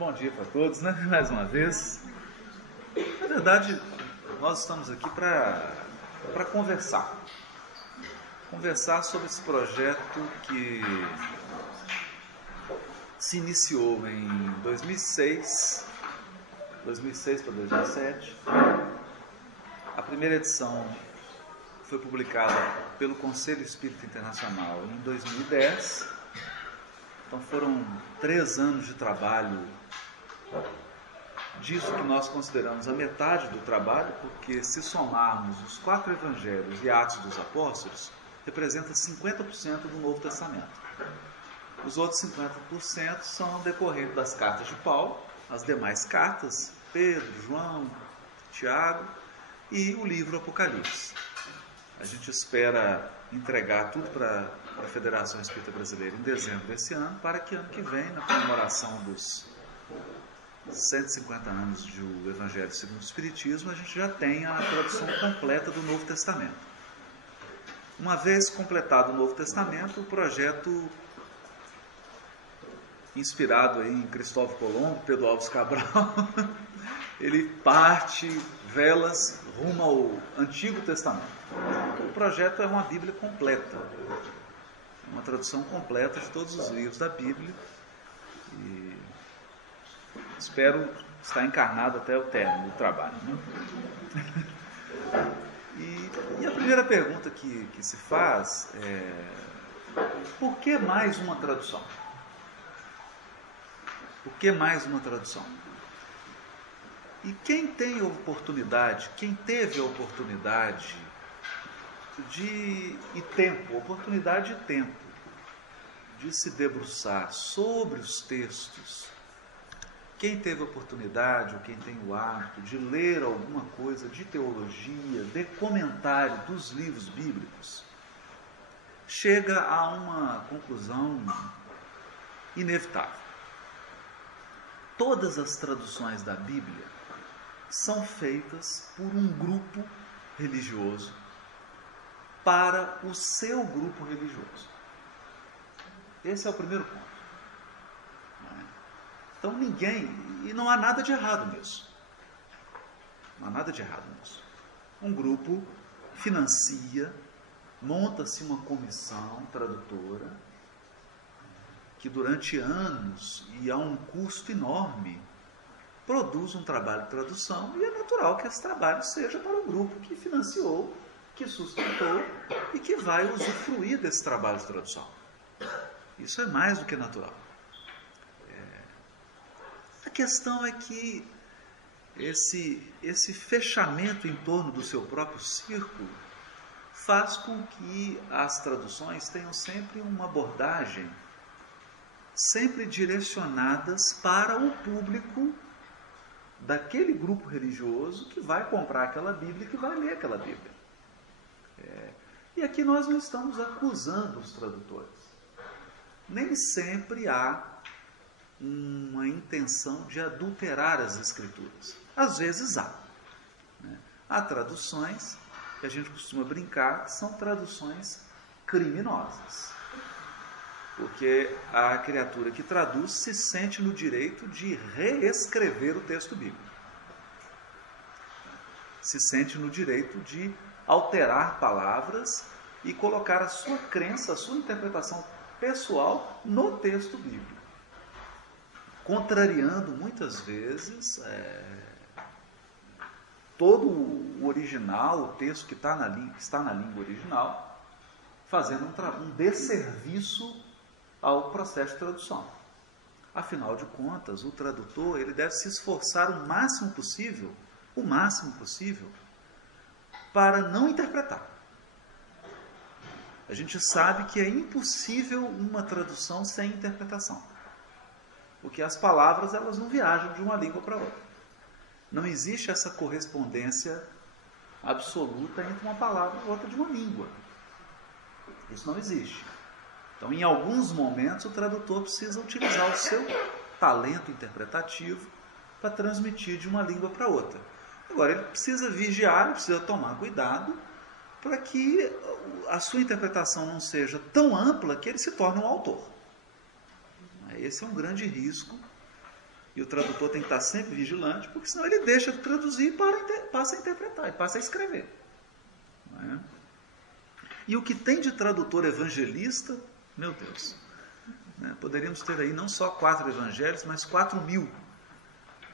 Bom dia para todos, né? Mais uma vez. Na verdade, nós estamos aqui para conversar. Conversar sobre esse projeto que se iniciou em 2006 para 2007. A primeira edição foi publicada pelo Conselho Espírita Internacional em 2010. Então foram 3 anos de trabalho disso que nós consideramos a metade do trabalho, porque se somarmos os 4 evangelhos e Atos dos Apóstolos, representa 50% do Novo Testamento. Os outros 50% são decorrentes das cartas de Paulo, as demais cartas, Pedro, João, Tiago e o livro Apocalipse. A gente espera entregar tudo para a Federação Espírita Brasileira em dezembro desse ano, para que ano que vem, na comemoração dos 150 anos do Evangelho segundo o Espiritismo, a gente já tenha a tradução completa do Novo Testamento. Uma vez completado o Novo Testamento, o projeto, inspirado aí em Cristóvão Colombo, Pedro Álvares Cabral, ele parte velas rumo ao Antigo Testamento. O projeto é uma Bíblia completa, uma tradução completa de todos os livros da Bíblia, e espero estar encarnado até o término do trabalho, né? E a primeira pergunta que se faz é: por que mais uma tradução? Por que mais uma tradução? E quem tem oportunidade, quem teve a oportunidade oportunidade e tempo de se debruçar sobre os textos, quem teve a oportunidade ou quem tem o hábito de ler alguma coisa de teologia, de comentário dos livros bíblicos, chega a uma conclusão inevitável. Todas as traduções da Bíblia são feitas por um grupo religioso para o seu grupo religioso. Esse é o primeiro ponto. Então e não há nada de errado nisso. Não há nada de errado nisso. Um grupo financia, monta-se uma comissão tradutora, que durante anos e a um custo enorme produz um trabalho de tradução, e é natural que esse trabalho seja para o grupo que financiou, que sustentou e que vai usufruir desse trabalho de tradução. Isso é mais do que natural. A questão é que esse fechamento em torno do seu próprio círculo faz com que as traduções tenham sempre uma abordagem sempre direcionadas para o público daquele grupo religioso que vai comprar aquela Bíblia e que vai ler aquela Bíblia. E aqui nós não estamos acusando os tradutores. Nem sempre há uma intenção de adulterar as Escrituras. Às vezes há. Há traduções que a gente costuma brincar que são traduções criminosas. Porque a criatura que traduz se sente no direito de reescrever o texto bíblico. Se sente no direito de alterar palavras e colocar a sua crença, a sua interpretação pessoal no texto bíblico, contrariando muitas vezes todo o original, o texto que está na língua original, fazendo um desserviço ao processo de tradução. Afinal de contas, o tradutor ele deve se esforçar o máximo possível, para não interpretar. A gente sabe que é impossível uma tradução sem interpretação, porque as palavras elas não viajam de uma língua para outra. Não existe essa correspondência absoluta entre uma palavra e outra de uma língua. Isso não existe. Então, em alguns momentos, o tradutor precisa utilizar o seu talento interpretativo para transmitir de uma língua para outra. Agora, ele precisa vigiar, ele precisa tomar cuidado para que a sua interpretação não seja tão ampla que ele se torne um autor. Esse é um grande risco E o tradutor tem que estar sempre vigilante, porque senão ele deixa de traduzir e passa a interpretar, e passa a escrever. Não é? E o que tem de tradutor evangelista, meu Deus, né? Poderíamos ter aí não só 4 evangelhos, mas 4.000,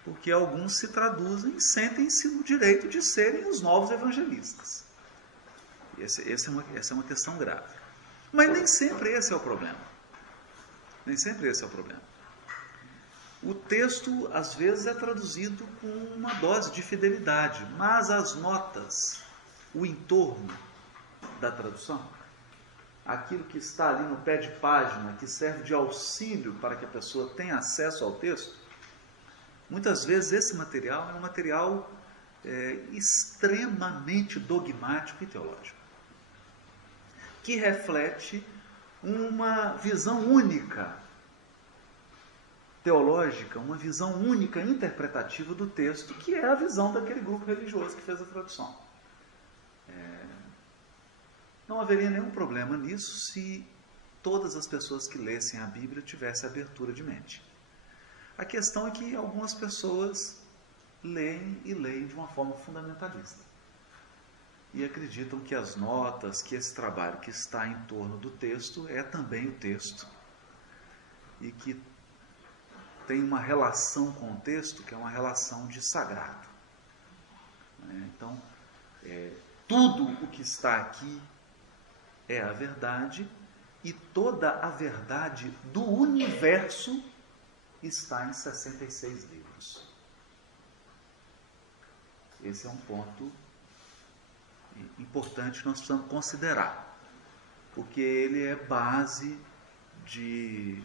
porque alguns se traduzem e sentem-se no direito de serem os novos evangelistas. Essa é uma questão grave. Mas nem sempre esse é o problema. Nem sempre esse é o problema. O texto, às vezes, é traduzido com uma dose de fidelidade, mas as notas, o entorno da tradução, aquilo que está ali no pé de página, que serve de auxílio para que a pessoa tenha acesso ao texto, muitas vezes esse material é um material extremamente dogmático e teológico, que reflete uma visão única teológica, uma visão única interpretativa do texto, que é a visão daquele grupo religioso que fez a tradução. Não haveria nenhum problema nisso se todas as pessoas que lessem a Bíblia tivessem abertura de mente. A questão é que algumas pessoas leem e leem de uma forma fundamentalista. E acreditam que as notas, que esse trabalho que está em torno do texto é também o texto. E que tem uma relação com o texto que é uma relação de sagrado. Então, tudo o que está aqui é a verdade, e toda a verdade do universo está em 66 livros. Esse é um ponto importante que nós precisamos considerar, porque ele é base de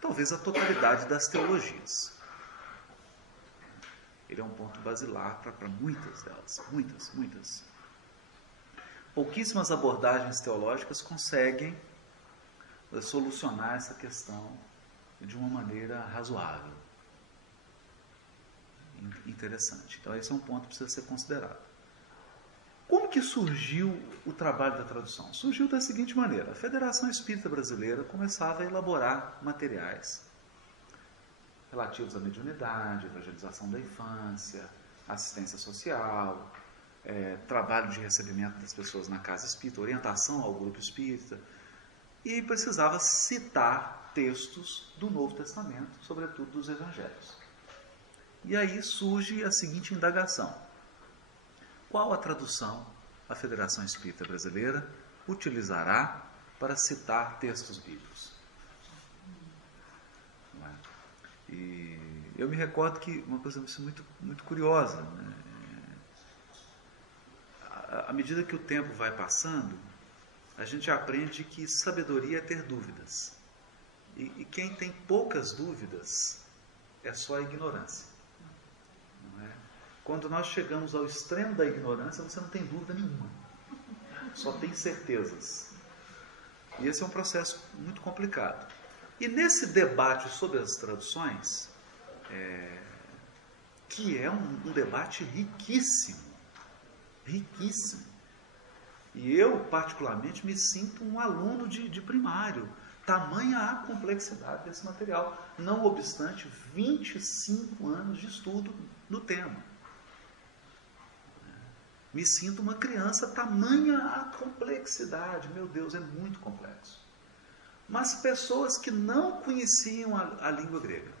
talvez a totalidade das teologias. Ele é um ponto basilar para muitas delas, muitas. Pouquíssimas abordagens teológicas conseguem solucionar essa questão de uma maneira razoável, interessante. Então esse é um ponto que precisa ser considerado. Como que surgiu o trabalho da tradução? Surgiu da seguinte maneira: a Federação Espírita Brasileira começava a elaborar materiais relativos à mediunidade, evangelização da infância, assistência social, trabalho de recebimento das pessoas na casa espírita, orientação ao grupo espírita, e precisava citar textos do Novo Testamento, sobretudo dos Evangelhos. E aí surge a seguinte indagação: qual a tradução a Federação Espírita Brasileira utilizará para citar textos bíblicos? E eu me recordo que uma coisa muito curiosa, né? À medida que o tempo vai passando, a gente aprende que sabedoria é ter dúvidas. E quem tem poucas dúvidas é só a ignorância. Não é? Quando nós chegamos ao extremo da ignorância, você não tem dúvida nenhuma. Só tem certezas. E esse é um processo muito complicado. E nesse debate sobre as traduções, que é um debate riquíssimo, e eu particularmente me sinto um aluno de primário, tamanha a complexidade desse material, não obstante 25 anos de estudo no tema. Me sinto uma criança, tamanha a complexidade, meu Deus, é muito complexo. Mas pessoas que não conheciam a língua grega,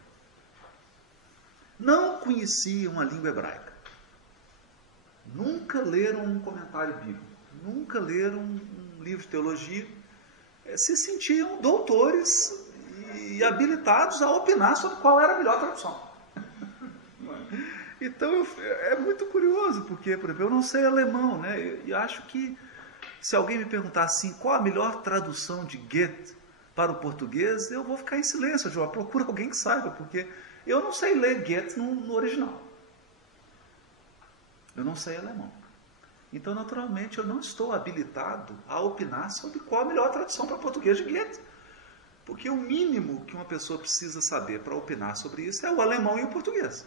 não conheciam a língua hebraica, nunca leram um comentário bíblico, nunca leram um livro de teologia, se sentiam doutores e habilitados a opinar sobre qual era a melhor tradução. Então é muito curioso, porque, por exemplo, eu não sei alemão, né? E acho que se alguém me perguntar assim, qual a melhor tradução de Goethe para o português, eu vou ficar em silêncio, eu procuro alguém que saiba, porque eu não sei ler Goethe no original. Eu não sei alemão. Então, naturalmente, eu não estou habilitado a opinar sobre qual a melhor tradução para português de Goethe. Porque o mínimo que uma pessoa precisa saber para opinar sobre isso é o alemão e o português.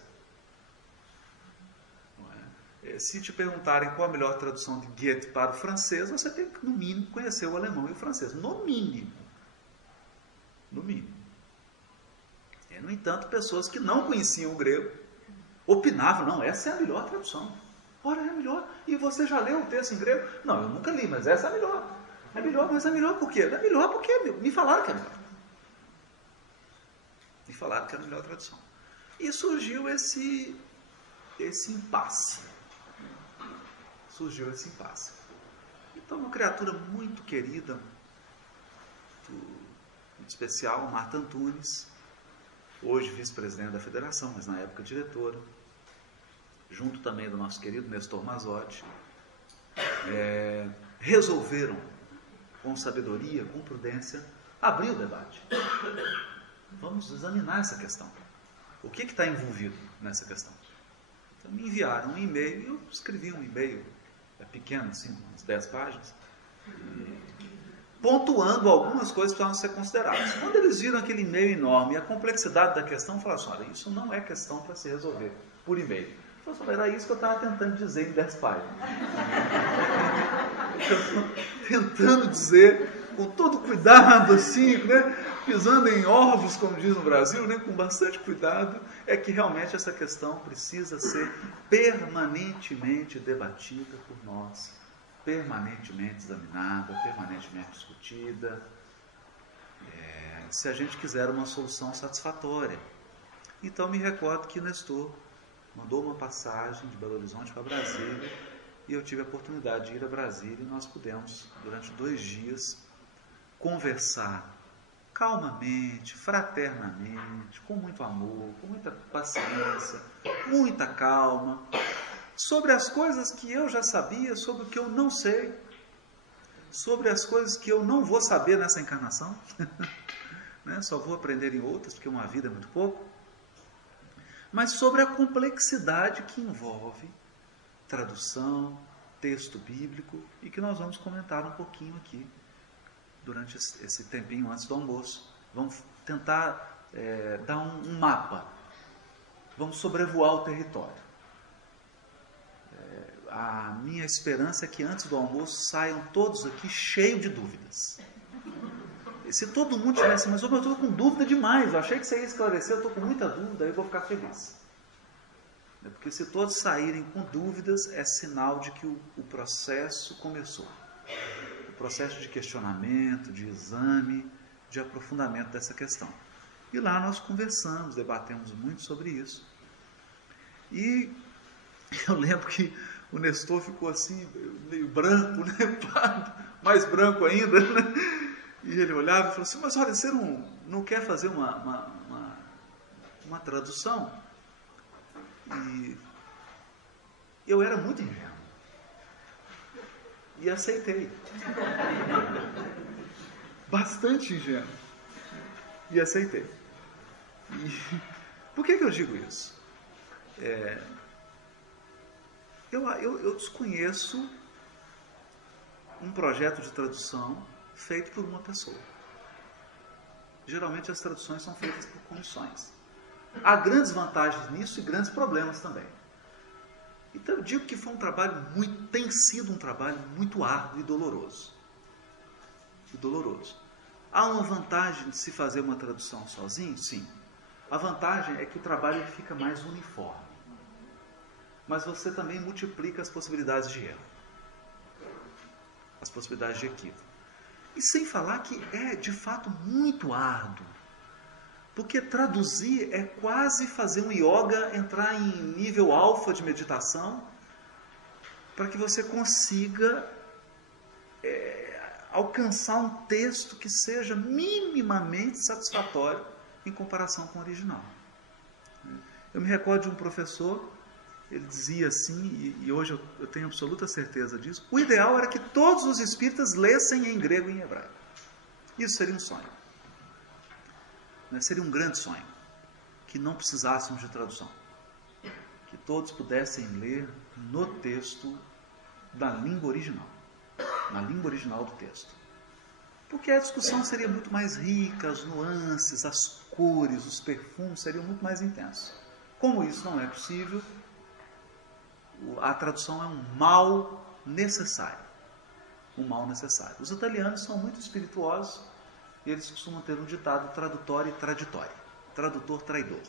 Se te perguntarem qual a melhor tradução de Goethe para o francês, você tem que, no mínimo, conhecer o alemão e o francês. No mínimo. No mínimo. No entanto, pessoas que não conheciam o grego opinavam, não, essa é a melhor tradução. Ora, é a melhor. E você já leu o texto em grego? Não, eu nunca li, mas essa é a melhor. É melhor, mas é melhor por quê? É melhor porque me falaram que é melhor. Me falaram que era a melhor tradução. E surgiu esse impasse. Então, uma criatura muito querida, muito especial, Marta Antunes, hoje vice-presidente da federação, mas na época diretora, junto também do nosso querido Nestor Mazotti, resolveram, com sabedoria, com prudência, abrir o debate. Vamos examinar essa questão. O que está envolvido nessa questão? Então, me enviaram um e-mail, eu escrevi um e-mail, pequeno, assim, umas 10 páginas, pontuando algumas coisas que precisavam ser consideradas. Quando eles viram aquele e-mail enorme e a complexidade da questão, falaram assim, olha, isso não é questão para se resolver por e-mail. Eu falei, era isso que eu estava tentando dizer em 10 páginas. Tentando dizer com todo cuidado, assim, né? Pisando em ovos, como diz no Brasil, né? Com bastante cuidado, é que realmente essa questão precisa ser permanentemente debatida por nós, permanentemente examinada, permanentemente discutida, se a gente quiser uma solução satisfatória. Então, me recordo que Nestor mandou uma passagem de Belo Horizonte para Brasília e eu tive a oportunidade de ir a Brasília e nós pudemos, durante 2 dias, conversar calmamente, fraternamente, com muito amor, com muita paciência, muita calma, sobre as coisas que eu já sabia, sobre o que eu não sei, sobre as coisas que eu não vou saber nessa encarnação, né? Só vou aprender em outras, porque uma vida é muito pouco, mas sobre a complexidade que envolve tradução, texto bíblico, e que nós vamos comentar um pouquinho aqui, durante esse tempinho antes do almoço. Vamos tentar dar um mapa, vamos sobrevoar o território. A minha esperança é que antes do almoço saiam todos aqui cheios de dúvidas. E se todo mundo tivesse, mas eu estou com dúvida demais, eu achei que você ia esclarecer, eu estou com muita dúvida, aí eu vou ficar feliz. Porque se todos saírem com dúvidas, é sinal de que o processo começou. O processo de questionamento, de exame, de aprofundamento dessa questão. E lá nós conversamos, debatemos muito sobre isso. E eu lembro que o Nestor ficou assim, meio branco, né? Mais branco ainda, né? E ele olhava e falou assim, mas olha, você não quer fazer uma tradução? E eu era muito ingênuo. E aceitei. Bastante ingênuo. E aceitei. E por que eu digo isso? Eu desconheço um projeto de tradução feito por uma pessoa. Geralmente as traduções são feitas por comissões. Há grandes vantagens nisso e grandes problemas também. Então eu digo que foi um trabalho tem sido um trabalho muito árduo e doloroso. Há uma vantagem de se fazer uma tradução sozinho? Sim. A vantagem é que o trabalho fica mais uniforme. Mas você também multiplica as possibilidades de erro. As possibilidades de equívoco. E sem falar que é, de fato, muito árduo. Porque traduzir é quase fazer um yoga entrar em nível alfa de meditação para que você consiga alcançar um texto que seja minimamente satisfatório em comparação com o original. Eu me recordo de um professor, ele dizia assim, e hoje eu tenho absoluta certeza disso, o ideal era que todos os espíritas lessem em grego e em hebraico. Isso seria um sonho. Seria um grande sonho, que não precisássemos de tradução, que todos pudessem ler no texto da língua original, na língua original do texto, porque a discussão seria muito mais rica, as nuances, as cores, os perfumes seriam muito mais intensos. Como isso não é possível, a tradução é um mal necessário, Os italianos são muito espirituosos. E eles costumam ter um ditado tradutório e traditório. tradutor traidor.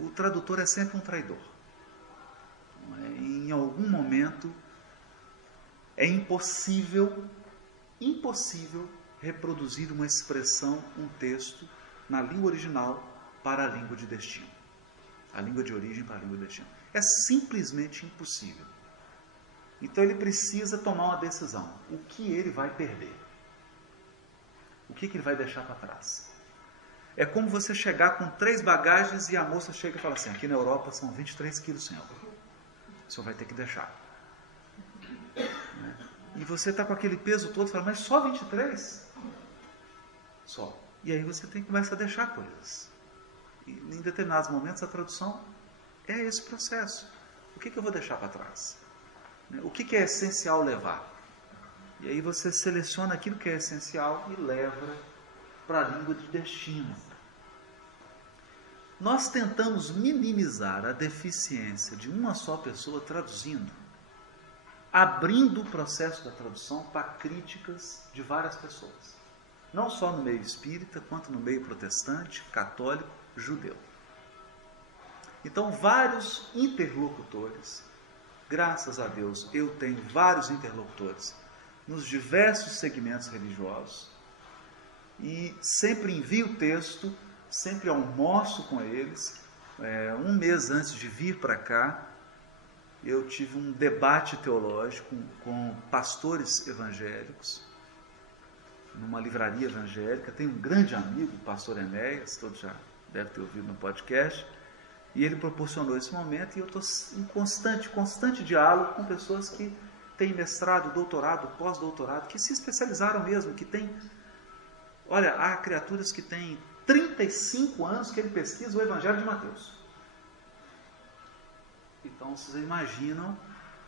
O tradutor é sempre um traidor. Em algum momento é impossível reproduzir uma expressão, um texto, na língua original para a língua de destino. A língua de origem para a língua de destino. É simplesmente impossível. Então ele precisa tomar uma decisão. O que ele vai perder? O que ele vai deixar para trás? É como você chegar com 3 bagagens e a moça chega e fala assim, aqui na Europa são 23 quilos, senhor. O senhor vai ter que deixar. E você está com aquele peso todo e fala, mas só 23? Só. E aí você começa a deixar coisas. E em determinados momentos a tradução é esse processo. O que eu vou deixar para trás? O que é essencial levar? E aí você seleciona aquilo que é essencial e leva para a língua de destino. Nós tentamos minimizar a deficiência de uma só pessoa traduzindo, abrindo o processo da tradução para críticas de várias pessoas. Não só no meio espírita, quanto no meio protestante, católico, judeu. Então, vários interlocutores, graças a Deus, eu tenho vários interlocutores nos diversos segmentos religiosos e sempre envio o texto, sempre almoço com eles. Um mês antes de vir para cá, eu tive um debate teológico com pastores evangélicos, numa livraria evangélica. Tem um grande amigo, o pastor Enéas, todos já devem ter ouvido no podcast, e ele proporcionou esse momento, e eu estou em constante diálogo com pessoas que têm mestrado, doutorado, pós-doutorado, que se especializaram mesmo, que tem... Olha, há criaturas que têm 35 anos que ele pesquisa o Evangelho de Mateus. Então, vocês imaginam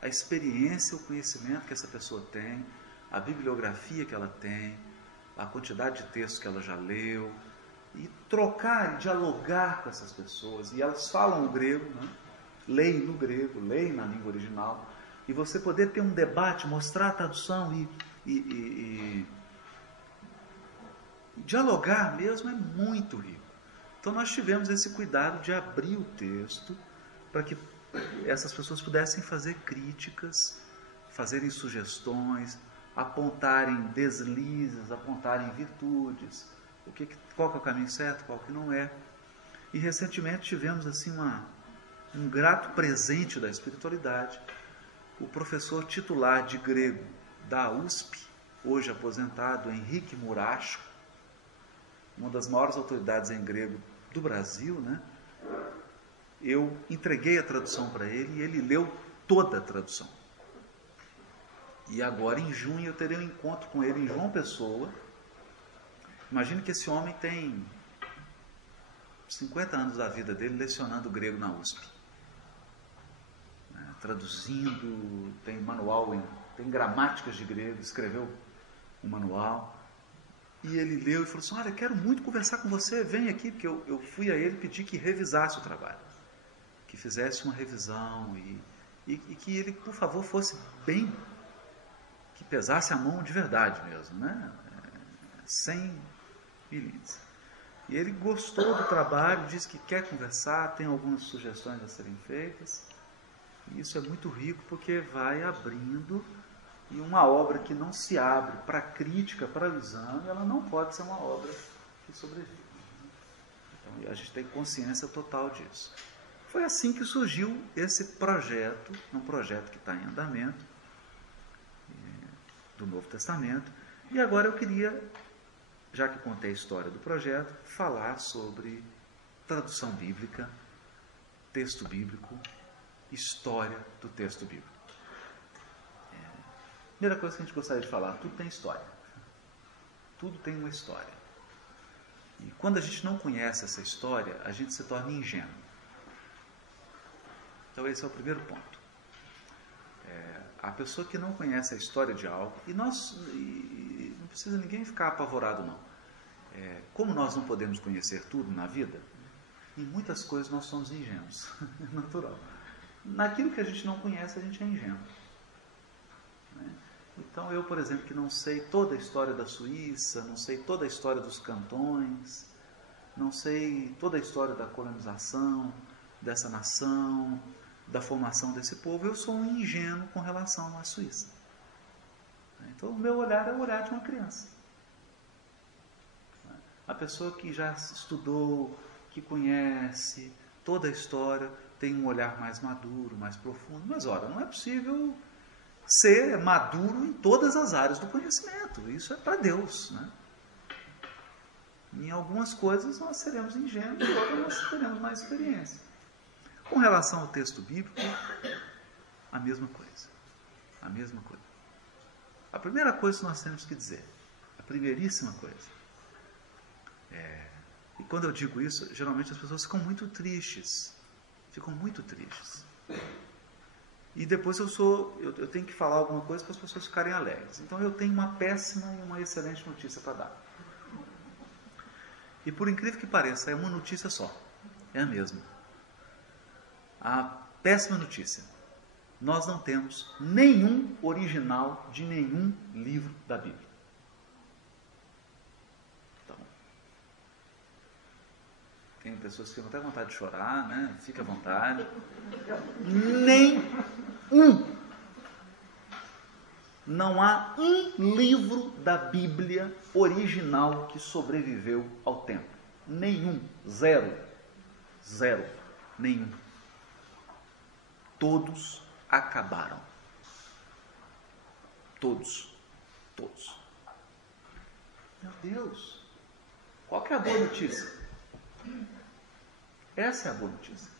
a experiência, o conhecimento que essa pessoa tem, a bibliografia que ela tem, a quantidade de textos que ela já leu, e trocar e dialogar com essas pessoas. E elas falam o grego, né? Leem no grego, leem na língua original, e você poder ter um debate, mostrar a tradução e dialogar mesmo é muito rico. Então nós tivemos esse cuidado de abrir o texto para que essas pessoas pudessem fazer críticas, fazerem sugestões, apontarem deslizes, apontarem virtudes, qual que é o caminho certo, qual que não é. E recentemente tivemos assim um grato presente da espiritualidade. O professor titular de grego da USP, hoje aposentado, Henrique Muracho, uma das maiores autoridades em grego do Brasil, né? Eu entreguei a tradução para ele e ele leu toda a tradução. E agora, em junho, eu terei um encontro com ele em João Pessoa. Imagine que esse homem tem 50 anos da vida dele lecionando grego na USP. Traduzindo, tem manual, tem gramáticas de grego, escreveu um manual. E ele leu e falou assim, olha, quero muito conversar com você, vem aqui, porque eu fui a ele pedir que revisasse o trabalho, que fizesse uma revisão e que ele, por favor, fosse bem, que pesasse a mão de verdade mesmo, né? Sem milímetros. E ele gostou do trabalho, disse que quer conversar, tem algumas sugestões a serem feitas, e isso é muito rico porque vai abrindo. E uma obra que não se abre para crítica, para o exame, ela não pode ser uma obra que sobrevive. Então, a gente tem consciência total disso. Foi assim que surgiu esse projeto, um projeto que está em andamento, do Novo Testamento. E agora eu queria, já que contei a história do projeto, falar sobre tradução bíblica, texto bíblico, história do texto bíblico. Primeira coisa que a gente gostaria de falar, tudo tem história. Tudo tem uma história. E quando a gente não conhece essa história, a gente se torna ingênuo. Então esse é o primeiro ponto. A pessoa que não conhece a história de algo, e não precisa ninguém ficar apavorado não. Como nós não podemos conhecer tudo na vida, em muitas coisas nós somos ingênuos. É natural. Naquilo que a gente não conhece, a gente é ingênuo. Então eu, por exemplo, que não sei toda a história da Suíça, não sei toda a história dos cantões, não sei toda a história da colonização, dessa nação, da formação desse povo. Eu sou um ingênuo com relação à Suíça. Então, o meu olhar é o olhar de uma criança. A pessoa que já estudou, que conhece toda a história, tem um olhar mais maduro, mais profundo. Mas, ora, não é possível ser maduro em todas as áreas do conhecimento. Isso é para Deus, né? Em algumas coisas nós seremos ingênuos, em outras nós teremos mais experiência. Com relação ao texto bíblico, a mesma coisa. A mesma coisa. A primeira coisa que nós temos que dizer, a primeiríssima coisa, e quando eu digo isso, geralmente as pessoas ficam muito tristes. Ficam muito tristes. E depois eu tenho que falar alguma coisa para as pessoas ficarem alegres. Então eu tenho uma péssima e uma excelente notícia para dar. E por incrível que pareça, é uma notícia só. É a mesma. A péssima notícia. Nós não temos nenhum original de nenhum livro da Bíblia. Então, tem pessoas que ficam até vontade de chorar, né? Fica à vontade. Nenhum. Não há um livro da Bíblia original que sobreviveu ao tempo. Nenhum. Zero. Zero. Nenhum. Todos acabaram. Todos. Todos. Meu Deus. Qual que é a boa notícia? Essa é a boa notícia.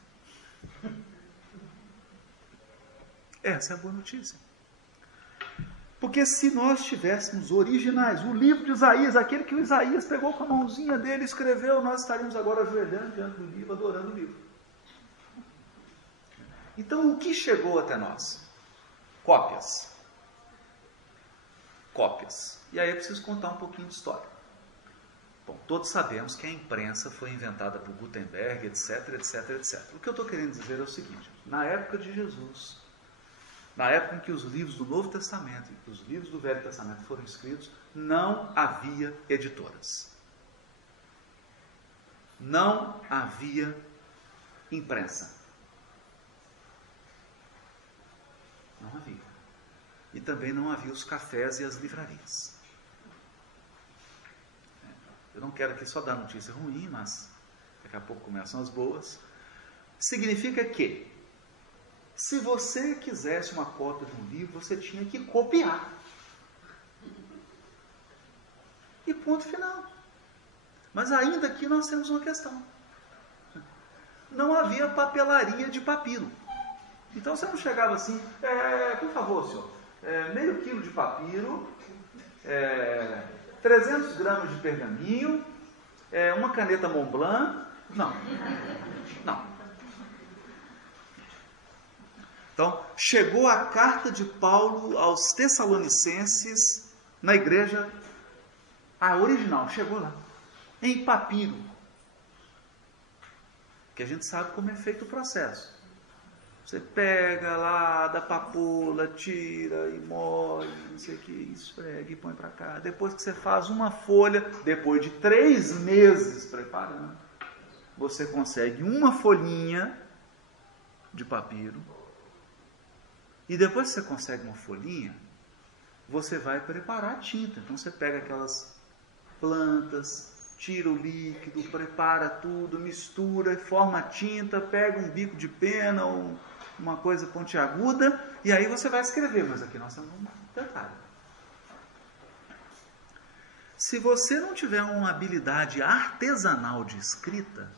Essa é a boa notícia. Porque se nós tivéssemos originais, o livro de Isaías, aquele que o Isaías pegou com a mãozinha dele e escreveu, nós estaríamos agora ajoelhando diante do livro, adorando o livro. Então, o que chegou até nós? Cópias. Cópias. E aí eu preciso contar um pouquinho de história. Bom, todos sabemos que a imprensa foi inventada por Gutenberg, etc, etc, etc. O que eu estou querendo dizer é o seguinte: na época de Jesus, na época em que os livros do Novo Testamento e que os livros do Velho Testamento foram escritos, não havia editoras. Não havia imprensa. Não havia. E também não havia os cafés e as livrarias. Eu não quero aqui só dar notícia ruim, mas daqui a pouco começam as boas. Significa que, se você quisesse uma cópia de um livro, você tinha que copiar. E ponto final. Mas ainda aqui nós temos uma questão. Não havia papelaria de papiro. Então você não chegava assim, por favor, senhor, meio quilo de papiro, 300 gramas de pergaminho, uma caneta Montblanc. Não. Não. Então, chegou a carta de Paulo aos Tessalonicenses, na igreja, a original, chegou lá, em papiro. Que a gente sabe como é feito o processo. Você pega lá da papoula, tira e molha, não sei o que, esfrega e põe para cá. Depois que você faz uma folha, depois de 3 meses preparando, você consegue uma folhinha de papiro. E depois que você consegue uma folhinha, você vai preparar a tinta. Então você pega aquelas plantas, tira o líquido, prepara tudo, mistura, forma a tinta, pega um bico de pena ou uma coisa pontiaguda, e aí você vai escrever. Mas aqui nós temos um detalhe. Se você não tiver uma habilidade artesanal de escrita,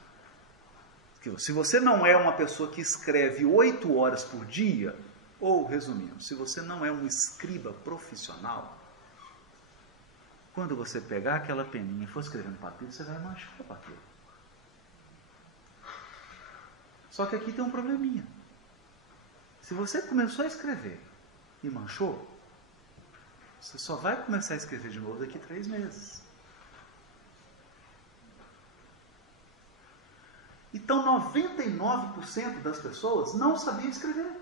se você não é uma pessoa que escreve 8 horas por dia, ou, resumindo, se você não é um escriba profissional, quando você pegar aquela peninha e for escrever no papiro, você vai manchar o papiro. Só que aqui tem um probleminha. Se você começou a escrever e manchou, você só vai começar a escrever de novo daqui a 3 meses. Então, 99% das pessoas não sabiam escrever.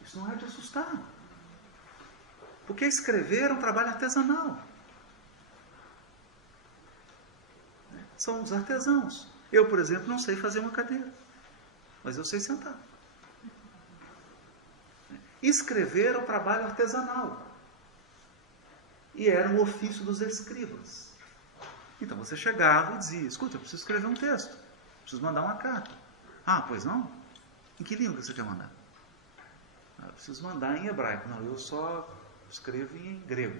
Isso não é de assustar. Porque escrever é um trabalho artesanal. são os artesãos. Eu, por exemplo, não sei fazer uma cadeira, mas eu sei sentar. Escrever é um trabalho artesanal. E era o ofício dos escribas. Então você chegava e dizia, escuta, eu preciso escrever um texto, preciso mandar uma carta. Ah, pois não? Em que língua você quer mandar? Ah, eu preciso mandar em hebraico. Não, eu só escrevo em grego.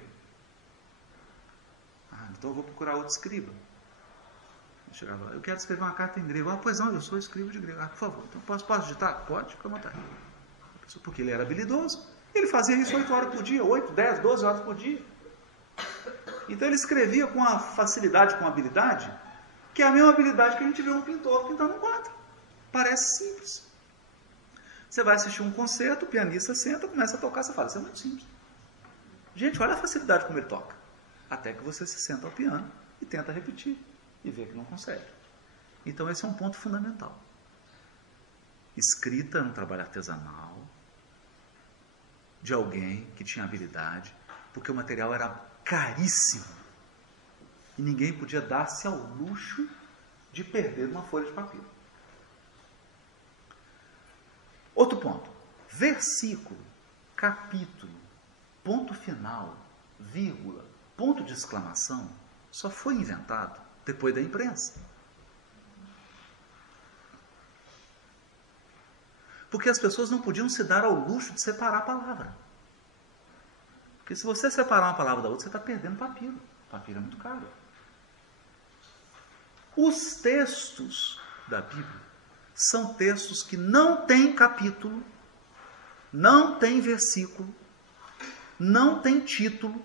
Ah, então eu vou procurar outro escriba. Eu chegava, eu quero escrever uma carta em grego. Ah, pois não, eu sou escriba de grego. Ah, por favor, então posso digitar? Pode, fica à vontade. Porque ele era habilidoso. Ele fazia isso 8 horas por dia, 8, 10, 12 horas por dia. Então ele escrevia com a facilidade, com a habilidade, que é a mesma habilidade que a gente vê um pintor pintando um quadro. Parece simples. Você vai assistir um concerto, o pianista senta, começa a tocar, você fala, isso é muito simples. Gente, olha a facilidade como ele toca. Até que você se senta ao piano e tenta repetir. E vê que não consegue. Então esse é um ponto fundamental. Escrita no trabalho artesanal, de alguém que tinha habilidade, porque o material era caríssimo. E ninguém podia dar-se ao luxo de perder uma folha de papel. Outro ponto. Versículo, capítulo, ponto final, vírgula, ponto de exclamação, só foi inventado depois da imprensa. Porque as pessoas não podiam se dar ao luxo de separar a palavra. Porque se você separar uma palavra da outra, você está perdendo papiro. Papiro é muito caro. Os textos da Bíblia são textos que não têm capítulo, não têm versículo, não têm título,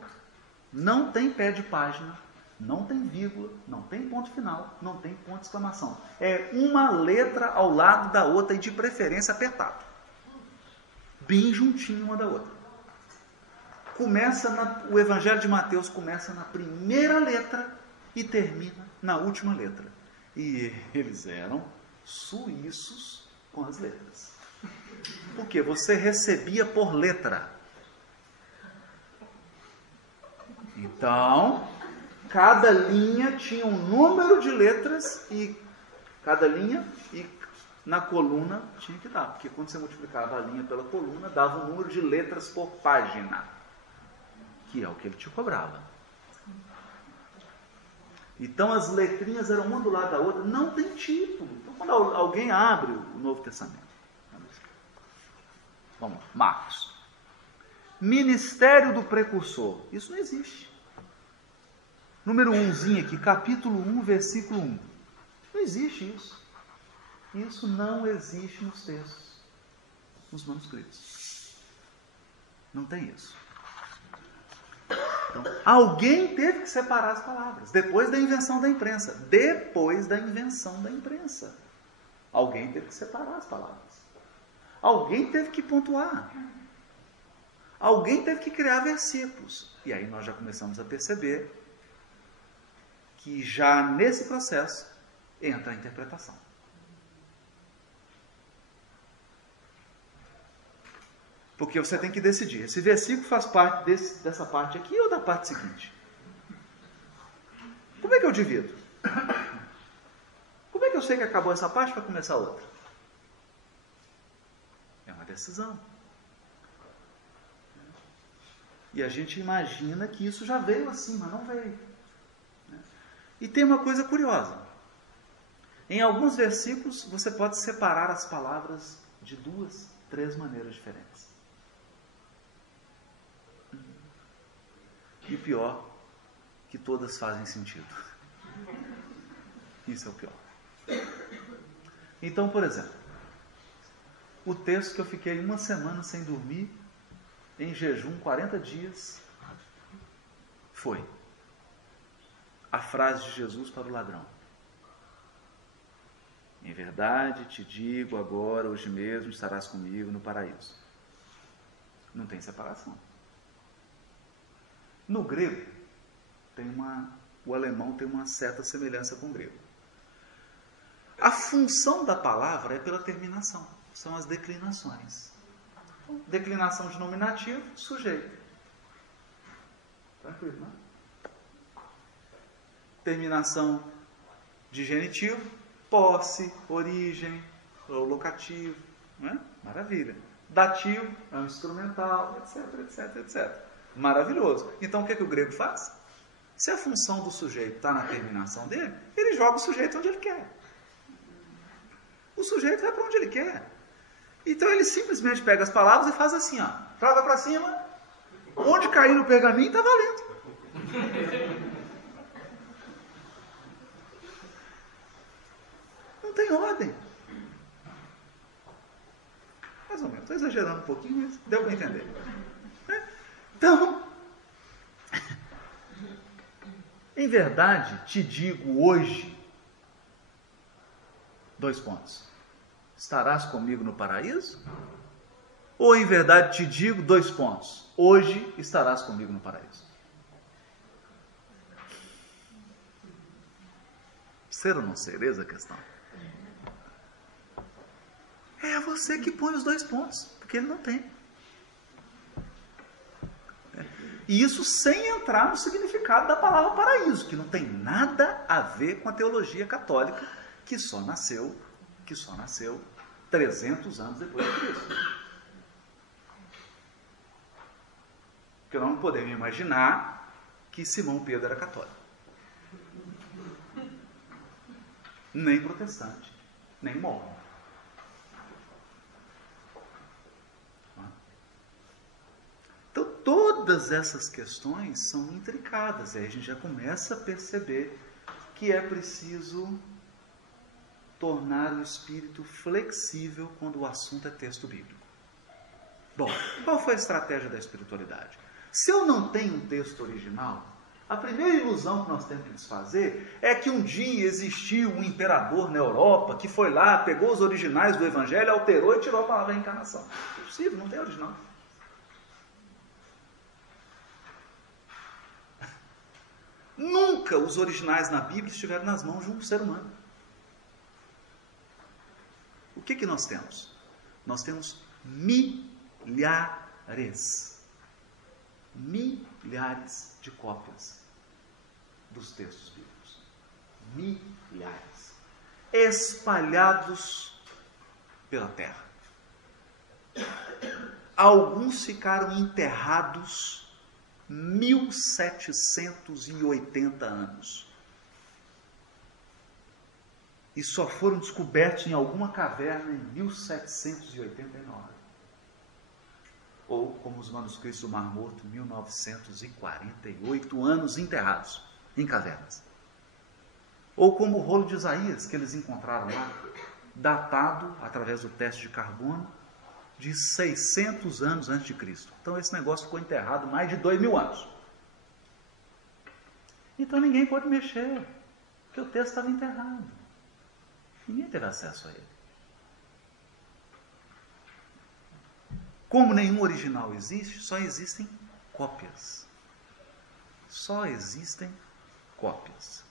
não tem pé de página, não tem vírgula, não tem ponto final, não tem ponto de exclamação. É uma letra ao lado da outra e de preferência apertado. Bem juntinho uma da outra. O Evangelho de Mateus começa na primeira letra e termina na última letra. E eles eram suíços com as letras. Porque você recebia por letra. Então, cada linha tinha um número de letras e cada linha e na coluna tinha que dar. Porque quando você multiplicava a linha pela coluna, dava um número de letras por página. Que é o que ele te cobrava. Então as letrinhas eram uma do lado da outra, não tem título. Então quando alguém abre o Novo Testamento, vamos lá, Marcos. Ministério do precursor, isso não existe. Número 1zinho aqui, capítulo 1, versículo 1. Não existe isso. Isso não existe nos textos, nos manuscritos. Não tem isso. Então, alguém teve que separar as palavras, depois da invenção da imprensa. Depois da invenção da imprensa. Alguém teve que separar as palavras. Alguém teve que pontuar. Alguém teve que criar versículos. E aí nós já começamos a perceber que já nesse processo entra a interpretação. Porque você tem que decidir, esse versículo faz parte dessa parte aqui ou da parte seguinte? Como é que eu divido? Como é que eu sei que acabou essa parte para começar outra? É uma decisão. E a gente imagina que isso já veio assim, mas não veio. E tem uma coisa curiosa. Em alguns versículos, você pode separar as palavras de 2, 3 maneiras diferentes. E pior, que todas fazem sentido. Isso é o pior. Então, por exemplo, o texto que eu fiquei 1 semana sem dormir, em jejum 40 dias, foi a frase de Jesus para o ladrão. Em verdade te digo agora, hoje mesmo estarás comigo no paraíso. Não tem separação. No grego, o alemão tem uma certa semelhança com o grego. A função da palavra é pela terminação, são as declinações. Declinação de nominativo, sujeito. Tranquilo, não? Terminação de genitivo, posse, origem, ou locativo, né? Maravilha. Dativo é um instrumental, etc. Maravilhoso. Então o que o grego faz? Se a função do sujeito está na terminação dele, ele joga o sujeito onde ele quer. O sujeito vai para onde ele quer. Então ele simplesmente pega as palavras e faz assim, ó, joga para cima, onde cair no pergaminho está valendo. Não tem ordem. Mais ou menos, estou exagerando um pouquinho, mas deu para entender. Então, em verdade, te digo hoje, 2 pontos. Estarás comigo no paraíso? Ou em verdade te digo, 2 pontos. Hoje estarás comigo no paraíso. Ser ou não ser? Eis a questão. É você que põe os 2 pontos, porque ele não tem. E isso sem entrar no significado da palavra paraíso, que não tem nada a ver com a teologia católica, que só nasceu 300 anos depois de Cristo. Porque nós não podemos imaginar que Simão Pedro era católico. Nem protestante, nem mormon. Então, todas essas questões são intricadas. E aí a gente já começa a perceber que é preciso tornar o espírito flexível quando o assunto é texto bíblico. Bom, qual foi a estratégia da espiritualidade? Se eu não tenho um texto original, a primeira ilusão que nós temos que desfazer é que um dia existiu um imperador na Europa que foi lá, pegou os originais do Evangelho, alterou e tirou a palavra reencarnação. É possível, não tem original. Nunca os originais na Bíblia estiveram nas mãos de um ser humano. O que nós temos? Nós temos milhares de cópias dos textos bíblicos. Milhares. Espalhados pela terra. Alguns ficaram enterrados 1780 anos. E só foram descobertos em alguma caverna em 1789. Ou, como os manuscritos do Mar Morto, 1948 anos enterrados em cavernas. Ou como o rolo de Isaías, que eles encontraram lá, datado, através do teste de carbono, de 600 anos antes de Cristo. Então esse negócio ficou enterrado mais de 2000 anos. Então ninguém pode mexer, porque o texto estava enterrado. Ninguém teve acesso a ele. Como nenhum original existe, só existem cópias. Só existem cópias.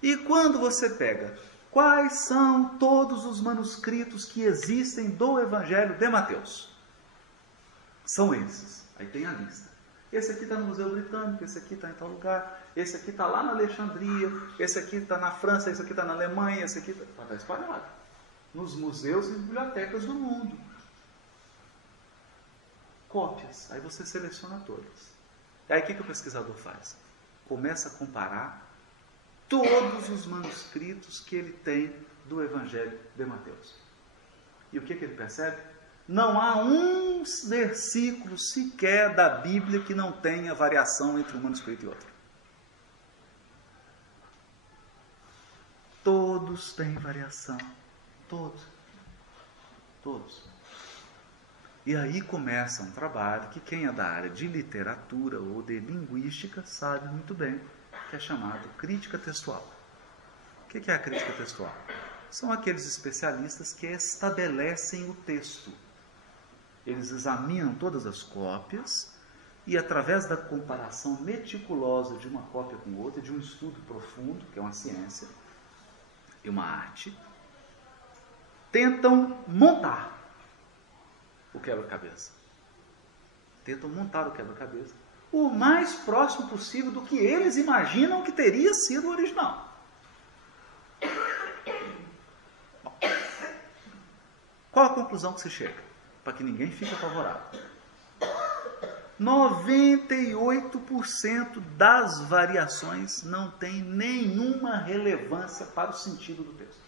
E quando você pega quais são todos os manuscritos que existem do Evangelho de Mateus? São esses. Aí tem a lista. Esse aqui está no Museu Britânico, esse aqui está em tal lugar, esse aqui está lá na Alexandria, esse aqui está na França, esse aqui está na Alemanha, esse aqui está espalhado. Nos museus e bibliotecas do mundo. Cópias. Aí você seleciona todas. Aí o que o pesquisador faz? Começa a comparar todos os manuscritos que ele tem do Evangelho de Mateus. E o que ele percebe? Não há um versículo sequer da Bíblia que não tenha variação entre um manuscrito e outro. Todos têm variação. Todos. Todos. E aí começa um trabalho que quem é da área de literatura ou de linguística sabe muito bem, que é chamado crítica textual. O que é a crítica textual? São aqueles especialistas que estabelecem o texto. Eles examinam todas as cópias e, através da comparação meticulosa de uma cópia com outra, de um estudo profundo, que é uma ciência e uma arte, tentam montar o quebra-cabeça. Tentam montar o quebra-cabeça o mais próximo possível do que eles imaginam que teria sido o original. Qual a conclusão que se chega? Para que ninguém fique apavorado. 98% das variações não tem nenhuma relevância para o sentido do texto.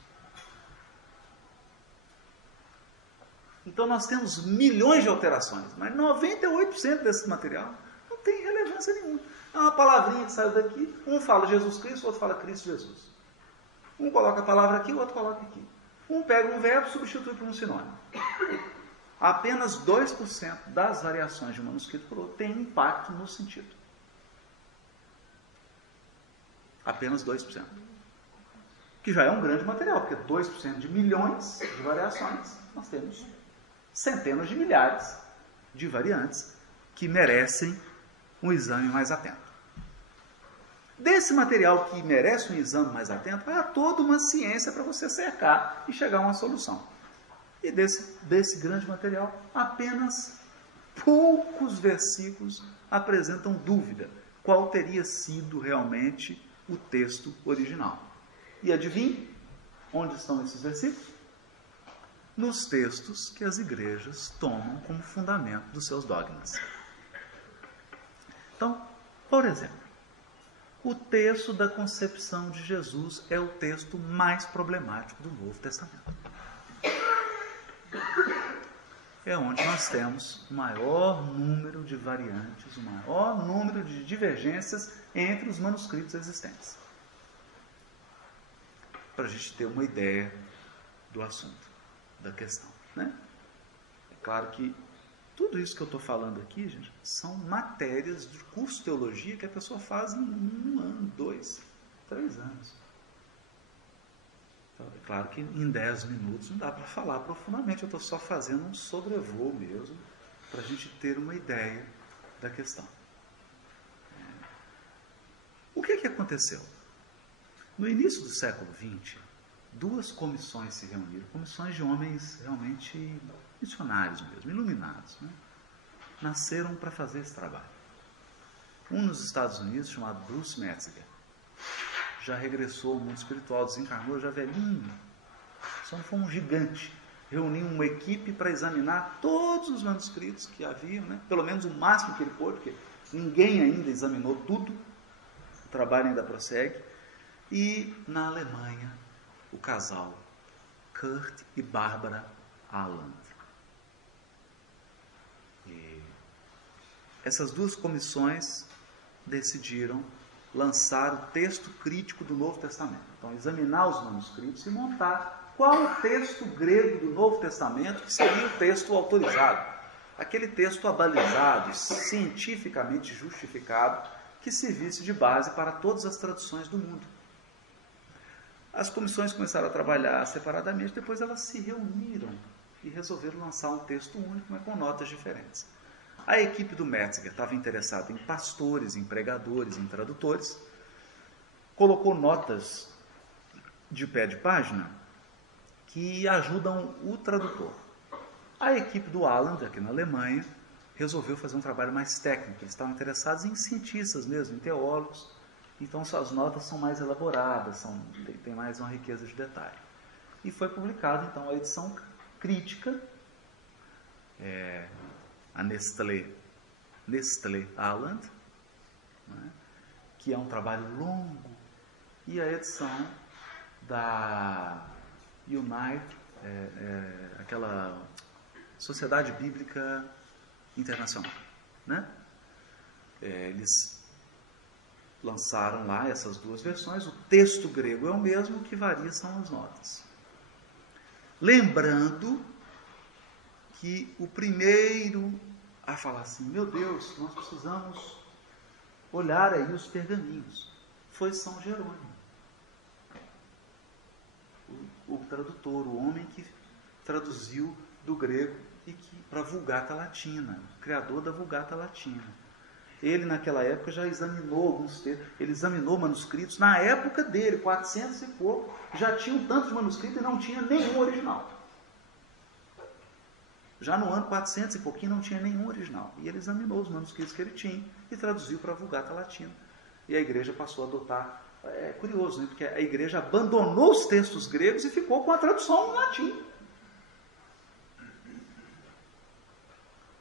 Então nós temos milhões de alterações, mas 98% desse material não tem relevância nenhuma. É uma palavrinha que saiu daqui, um fala Jesus Cristo, o outro fala Cristo Jesus. Um coloca a palavra aqui, o outro coloca aqui. Um pega um verbo e substitui por um sinônimo. Apenas 2% das variações de um manuscrito por outro tem impacto no sentido. Apenas 2%. Que já é um grande material, porque 2% de milhões de variações, nós temos centenas de milhares de variantes que merecem um exame mais atento. Desse material que merece um exame mais atento, há toda uma ciência para você cercar e chegar a uma solução. E desse grande material, apenas poucos versículos apresentam dúvida qual teria sido realmente o texto original. E adivinhe onde estão esses versículos? Nos textos que as igrejas tomam como fundamento dos seus dogmas. Então, por exemplo, o texto da concepção de Jesus é o texto mais problemático do Novo Testamento. É onde nós temos o maior número de variantes, o maior número de divergências entre os manuscritos existentes. Para a gente ter uma ideia do assunto, da questão, né? É claro que tudo isso que eu estou falando aqui, gente, são matérias de curso de teologia que a pessoa faz em 1 ano, 2, 3 anos. Então, é claro que em 10 minutos não dá para falar profundamente, eu estou só fazendo um sobrevoo mesmo, para a gente ter uma ideia da questão. O que aconteceu? No início do século XX, 2 comissões se reuniram, comissões de homens realmente missionários mesmo, iluminados, né? Nasceram para fazer esse trabalho. Um nos Estados Unidos, chamado Bruce Metzger, já regressou ao mundo espiritual, desencarnou, já velhinho, só foi um gigante. Reuniu uma equipe para examinar todos os manuscritos que haviam, né? Pelo menos o máximo que ele pôde, porque ninguém ainda examinou tudo, o trabalho ainda prossegue. E na Alemanha, o casal Kurt e Barbara Aland. E essas 2 comissões decidiram lançar o texto crítico do Novo Testamento. Então, examinar os manuscritos e montar qual o texto grego do Novo Testamento que seria o texto autorizado. Aquele texto abalizado e cientificamente justificado que servisse de base para todas as traduções do mundo. As comissões começaram a trabalhar separadamente, depois elas se reuniram e resolveram lançar um texto único, mas com notas diferentes. A equipe do Metzger estava interessada em pastores, em pregadores, em tradutores, colocou notas de pé de página que ajudam o tradutor. A equipe do Aland, aqui na Alemanha, resolveu fazer um trabalho mais técnico. Eles estavam interessados em cientistas mesmo, em teólogos. Então, suas notas são mais elaboradas, tem mais uma riqueza de detalhe. E foi publicada, então, a edição crítica, a Nestlé Aland, né, que é um trabalho longo, e a edição da Unite, aquela Sociedade Bíblica Internacional, né? Eles lançaram lá essas 2 versões, o texto grego é o mesmo, o que varia são as notas. Lembrando que o primeiro a falar assim, meu Deus, nós precisamos olhar aí os pergaminhos, foi São Jerônimo, o tradutor, o homem que traduziu do grego e que para a Vulgata Latina, o criador da Vulgata Latina. Ele, naquela época, já examinou alguns textos, ele examinou manuscritos, na época dele, 400 e pouco, já tinham tantos manuscritos e não tinha nenhum original. Já no ano 400 e pouquinho não tinha nenhum original. E ele examinou os manuscritos que ele tinha e traduziu para a Vulgata Latina. E a igreja passou a adotar. É curioso, né? Porque a igreja abandonou os textos gregos e ficou com a tradução em latim.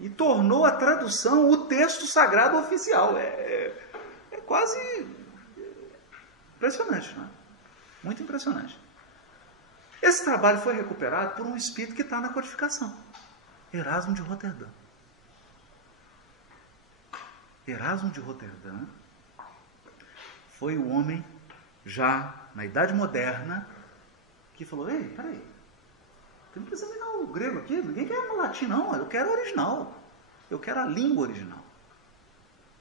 e tornou a tradução o texto sagrado oficial. É quase impressionante, não é? Muito impressionante. Esse trabalho foi recuperado por um espírito que está na codificação. Erasmo de Roterdã. Erasmo de Roterdã foi o homem, já na Idade Moderna, que falou: ei, peraí, tem que examinar o grego aqui, ninguém quer o latim não, eu quero o original, eu quero a língua original.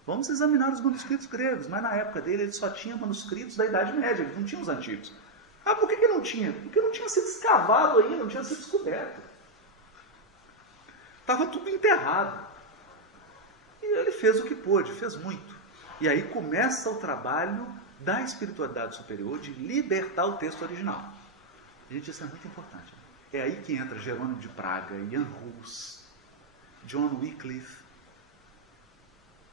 Vamos examinar os manuscritos gregos, mas na época dele ele só tinha manuscritos da Idade Média, ele não tinha os antigos. Ah, por que não tinha? Porque não tinha sido escavado ainda, não tinha sido descoberto. Estava tudo enterrado. E ele fez o que pôde, fez muito. E aí começa o trabalho da espiritualidade superior de libertar o texto original. Gente, isso é muito importante. É aí que entra Jerônimo de Praga, Jan Hus, John Wycliffe,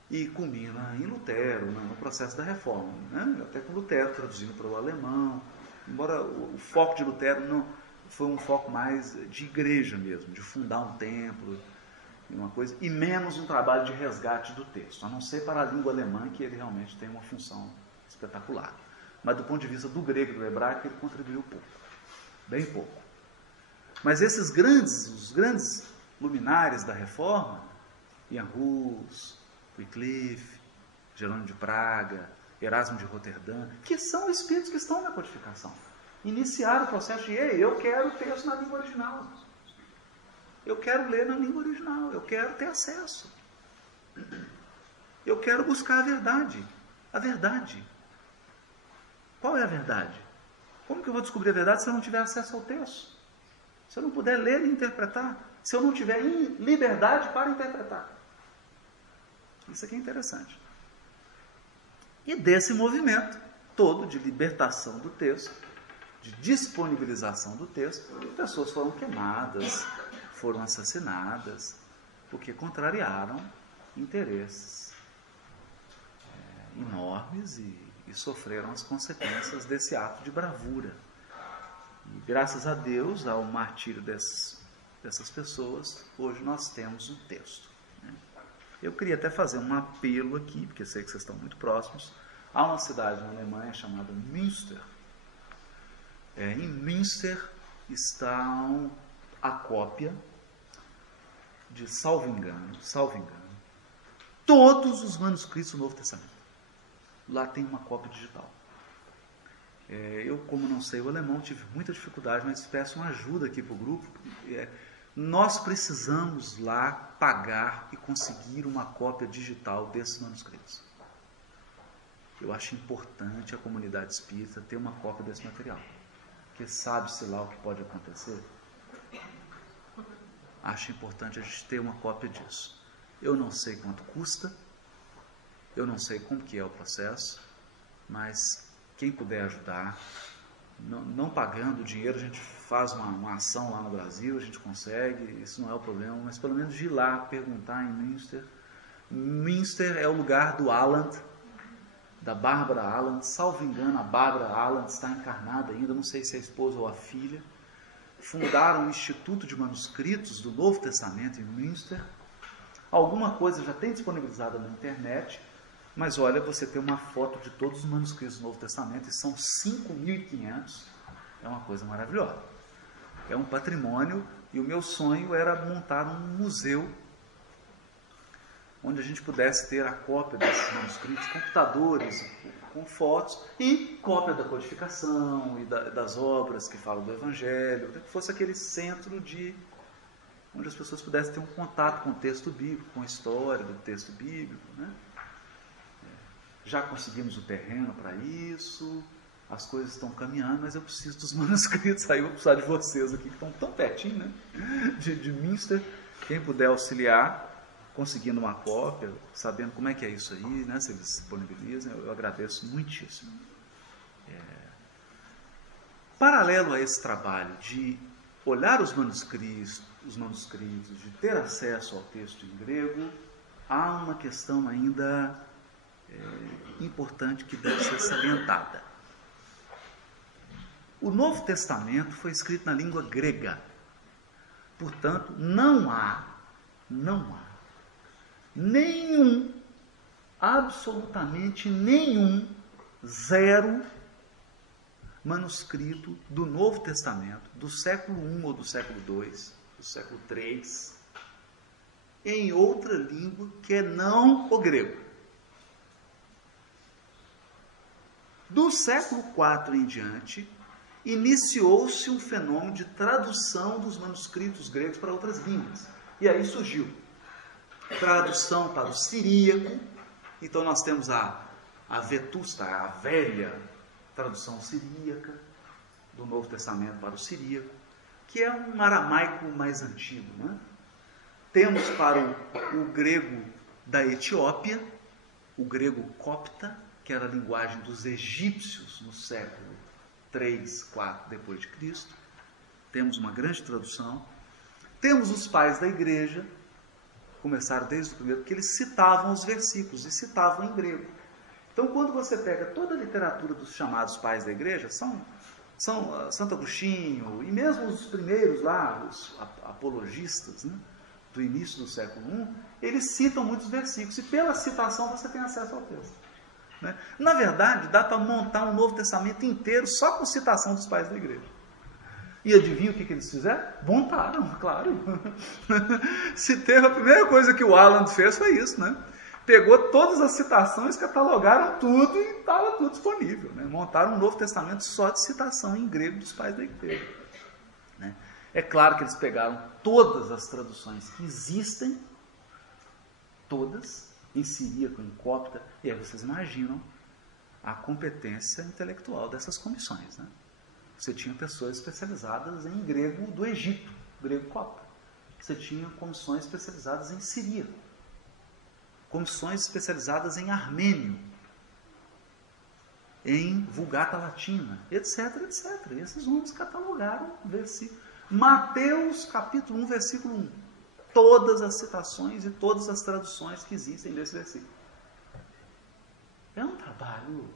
e culmina em Lutero, no processo da reforma, né? Até com Lutero traduzindo para o alemão, embora o foco de Lutero não foi um foco mais de igreja mesmo, de fundar um templo, uma coisa, e menos um trabalho de resgate do texto, a não ser para a língua alemã, que ele realmente tem uma função espetacular. Mas do ponto de vista do grego e do hebraico, ele contribuiu pouco, bem pouco. Mas os grandes luminares da reforma, Jan Hus, Wycliffe, Jerônimo de Praga, Erasmo de Roterdã, que são espíritos que estão na codificação, iniciaram o processo de: ei, eu quero o texto na língua original, eu quero ler na língua original, eu quero ter acesso, eu quero buscar a verdade. A verdade. Qual é a verdade? Como que eu vou descobrir a verdade se eu não tiver acesso ao texto? Se eu não puder ler e interpretar? Se eu não tiver liberdade para interpretar? Isso aqui é interessante. E desse movimento todo de libertação do texto, de disponibilização do texto, pessoas foram queimadas, foram assassinadas, porque contrariaram interesses enormes e sofreram as consequências desse ato de bravura. E graças a Deus, ao martírio dessas pessoas, hoje nós temos um texto. Eu queria até fazer um apelo aqui, porque sei que vocês estão muito próximos. Há uma cidade na Alemanha chamada Münster. Em Münster está a cópia de, salvo engano, todos os manuscritos do Novo Testamento. Lá tem uma cópia digital. Eu, como não sei o alemão, tive muita dificuldade, mas peço uma ajuda aqui para o grupo. Nós precisamos lá pagar e conseguir uma cópia digital desses manuscritos. Eu acho importante a comunidade espírita ter uma cópia desse material, porque sabe-se lá o que pode acontecer. Acho importante a gente ter uma cópia disso. Eu não sei quanto custa, eu não sei como que é o processo, mas quem puder ajudar, não pagando dinheiro, a gente faz uma ação lá no Brasil, a gente consegue, isso não é o problema, mas pelo menos de ir lá perguntar em Münster. Münster é o lugar do Aland, da Bárbara Aland, salvo engano, a Bárbara Aland está encarnada ainda, não sei se é a esposa ou a filha. Fundaram o Instituto de Manuscritos do Novo Testamento em Münster. Alguma coisa já tem disponibilizada na internet, mas olha, você tem uma foto de todos os manuscritos do Novo Testamento, e são 5.500, é uma coisa maravilhosa. É um patrimônio, e o meu sonho era montar um museu onde a gente pudesse ter a cópia desses manuscritos, computadores com fotos, e cópia da codificação e das obras que falam do Evangelho, que fosse aquele centro onde as pessoas pudessem ter um contato com o texto bíblico, com a história do texto bíblico, né? Já conseguimos o terreno para isso, as coisas estão caminhando, mas eu preciso dos manuscritos, aí eu vou precisar de vocês aqui, que estão tão pertinho, né? de Münster, quem puder auxiliar, conseguindo uma cópia, sabendo como é que é isso aí, né? Se eles disponibilizam, eu agradeço muitíssimo. Paralelo a esse trabalho de olhar os manuscritos, de ter acesso ao texto em grego, há uma questão ainda importante que deve ser salientada. O Novo Testamento foi escrito na língua grega. Portanto, não há nenhum, absolutamente nenhum, zero manuscrito do Novo Testamento, do século I ou do século II, do século III, em outra língua que não o grego. Do século IV em diante, iniciou-se um fenômeno de tradução dos manuscritos gregos para outras línguas. E aí surgiu tradução para o siríaco. Então nós temos a Vetusta, a velha tradução siríaca do Novo Testamento para o siríaco, que é um aramaico mais antigo, né? Temos para o grego da Etiópia, o grego copta, que era a linguagem dos egípcios no século 3, 4 depois de Cristo. Temos uma grande tradução. Temos os pais da igreja, começaram desde o primeiro, porque eles citavam os versículos e citavam em grego. Então, quando você pega toda a literatura dos chamados pais da igreja, são Santo Agostinho, e mesmo os primeiros lá, os apologistas, né, do início do século I, eles citam muitos versículos, e pela citação você tem acesso ao texto. Né? Na verdade, dá para montar um Novo Testamento inteiro só com citação dos pais da igreja. E adivinha o que eles fizeram? Montaram, claro. Se teve, a primeira coisa que o Alan fez foi isso, né? Pegou todas as citações, catalogaram tudo e estava tudo disponível. Né? Montaram um Novo Testamento só de citação em grego dos pais da igreja. Né? É claro que eles pegaram todas as traduções que existem, todas, em siríaco, em copta, e aí vocês imaginam a competência intelectual dessas comissões. Né? Você tinha pessoas especializadas em grego do Egito, grego copta. Você tinha comissões especializadas em siríaco, comissões especializadas em armênio, em Vulgata Latina, etc, etc. E esses homens catalogaram versículos. Mateus, capítulo 1, versículo 1. Todas as citações e todas as traduções que existem desse versículo. É um trabalho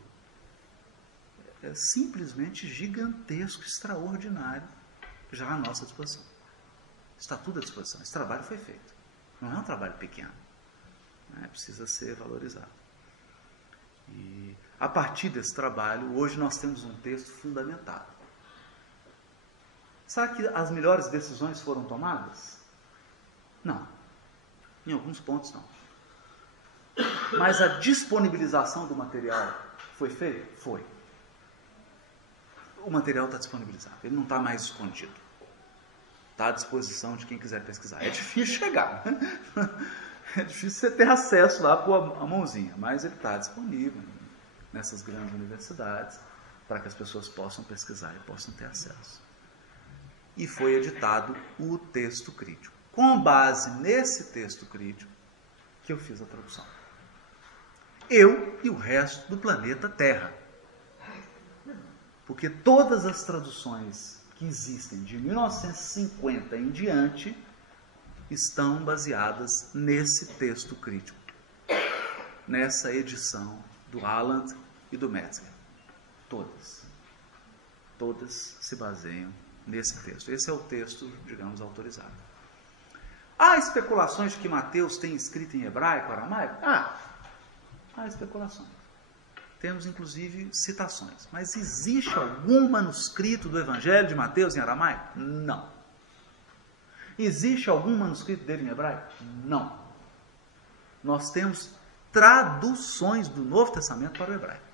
simplesmente gigantesco, extraordinário, já à nossa disposição. Está tudo à disposição. Esse trabalho foi feito. Não é um trabalho pequeno. Precisa ser valorizado. E a partir desse trabalho, hoje nós temos um texto fundamentado. Será que as melhores decisões foram tomadas? Não. Em alguns pontos não. Mas a disponibilização do material foi feita? Foi. O material está disponibilizado, ele não está mais escondido. Está à disposição de quem quiser pesquisar. É difícil chegar, né? É difícil você ter acesso lá por a mãozinha, mas ele está disponível nessas grandes universidades para que as pessoas possam pesquisar e possam ter acesso. E foi editado o texto crítico. Com base nesse texto crítico que eu fiz a tradução. Eu e o resto do planeta Terra. Porque todas as traduções que existem de 1950 em diante estão baseadas nesse texto crítico, nessa edição do Aland e do Metzger. Todas. Todas se baseiam nesse texto. Esse é o texto, digamos, autorizado. Há especulações de que Mateus tem escrito em hebraico, aramaico? Há especulações. Temos, inclusive, citações. Mas existe algum manuscrito do Evangelho de Mateus em aramaico? Não. Existe algum manuscrito dele em hebraico? Não. Nós temos traduções do Novo Testamento para o hebraico.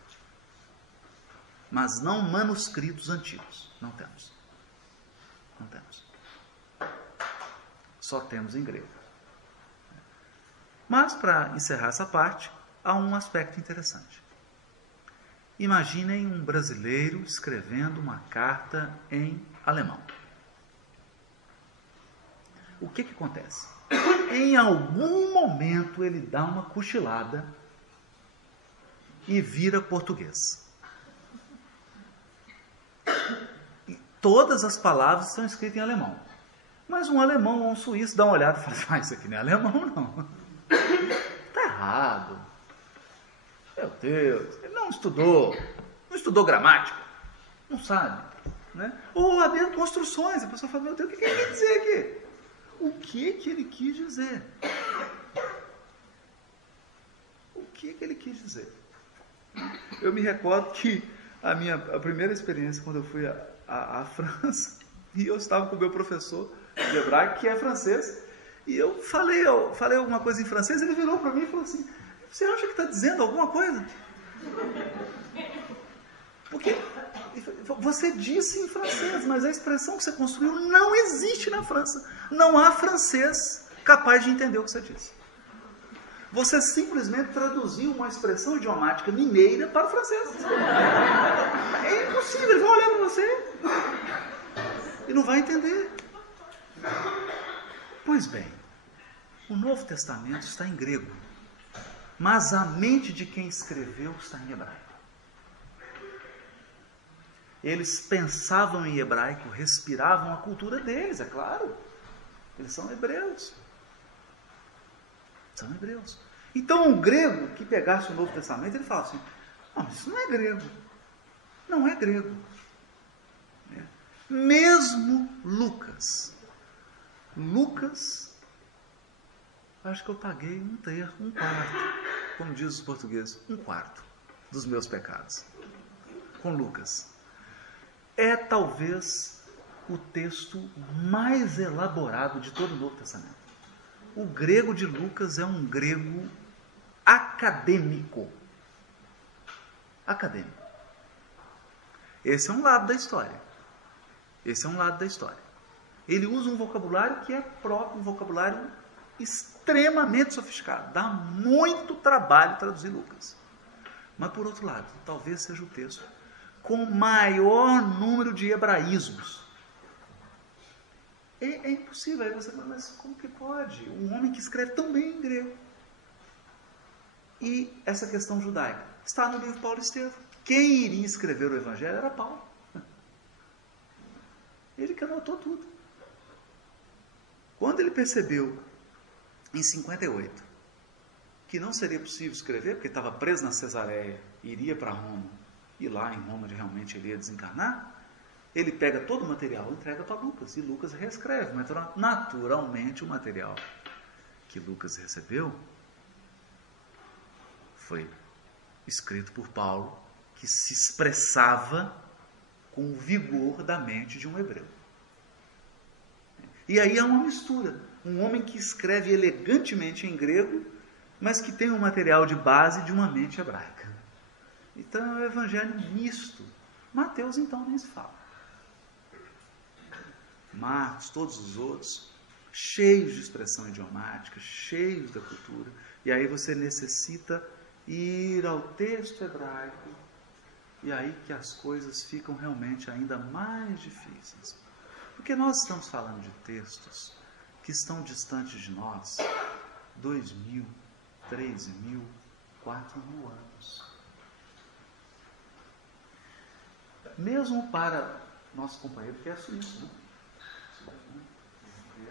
Mas não manuscritos antigos. Não temos. Não temos. Só temos em grego. Mas, para encerrar essa parte, há um aspecto interessante. Imaginem um brasileiro escrevendo uma carta em alemão. O que acontece? Em algum momento ele dá uma cochilada e vira português. E todas as palavras são escritas em alemão. Mas um alemão ou um suíço dá uma olhada e fala, isso aqui não é alemão, não. Está errado. Meu Deus, ele não estudou gramática, não sabe. Né? Ou havia construções, a pessoa fala, meu Deus, o que ele quer dizer aqui? O que ele quis dizer? que ele quis dizer. Eu me recordo que a primeira experiência, quando eu fui à França, e eu estava com o meu professor de hebraico, que é francês, e eu falei alguma coisa em francês, ele virou para mim e falou assim: você acha que está dizendo alguma coisa? Porque você disse em francês, mas a expressão que você construiu não existe na França. Não há francês capaz de entender o que você disse. Você simplesmente traduziu uma expressão idiomática mineira para o francês. É impossível, eles vão olhar para você e não vai entender. Pois bem, o Novo Testamento está em grego, mas a mente de quem escreveu está em hebraico. Eles pensavam em hebraico, respiravam a cultura deles, é claro. Eles são hebreus. São hebreus. Então, um grego que pegasse o Novo Testamento, ele fala assim: não, isso não é grego. Não é grego. Mesmo Lucas, acho que eu paguei um quarto, como diz os portugueses, um quarto dos meus pecados. Com Lucas. É talvez o texto mais elaborado de todo o Novo Testamento. O grego de Lucas é um grego acadêmico. Acadêmico. Esse é um lado da história. Ele usa um vocabulário que é próprio, um vocabulário extremamente sofisticado. Dá muito trabalho traduzir Lucas. Mas, por outro lado, talvez seja o texto com maior número de hebraísmos. É impossível. Aí você fala, mas como que pode? Um homem que escreve tão bem em grego. E essa questão judaica está no livro Paulo e Estevão. Quem iria escrever o Evangelho era Paulo. Ele que anotou tudo. Quando ele percebeu, em 58, que não seria possível escrever, porque estava preso na Cesareia, iria para Roma, e lá em Roma realmente ele ia desencarnar, ele pega todo o material e entrega para Lucas, e Lucas reescreve. Mas naturalmente o material que Lucas recebeu foi escrito por Paulo, que se expressava com o vigor da mente de um hebreu. E aí há uma mistura. Um homem que escreve elegantemente em grego, mas que tem um material de base de uma mente hebraica. Então é um evangelho misto. Mateus, então, nem se fala. Marcos, todos os outros, cheios de expressão idiomática, cheios da cultura. E aí você necessita ir ao texto hebraico. E aí que as coisas ficam realmente ainda mais difíceis. Porque nós estamos falando de textos que estão distantes de nós 2.000, 3.000, 4.000 anos. Mesmo para nosso companheiro que é suíço, né?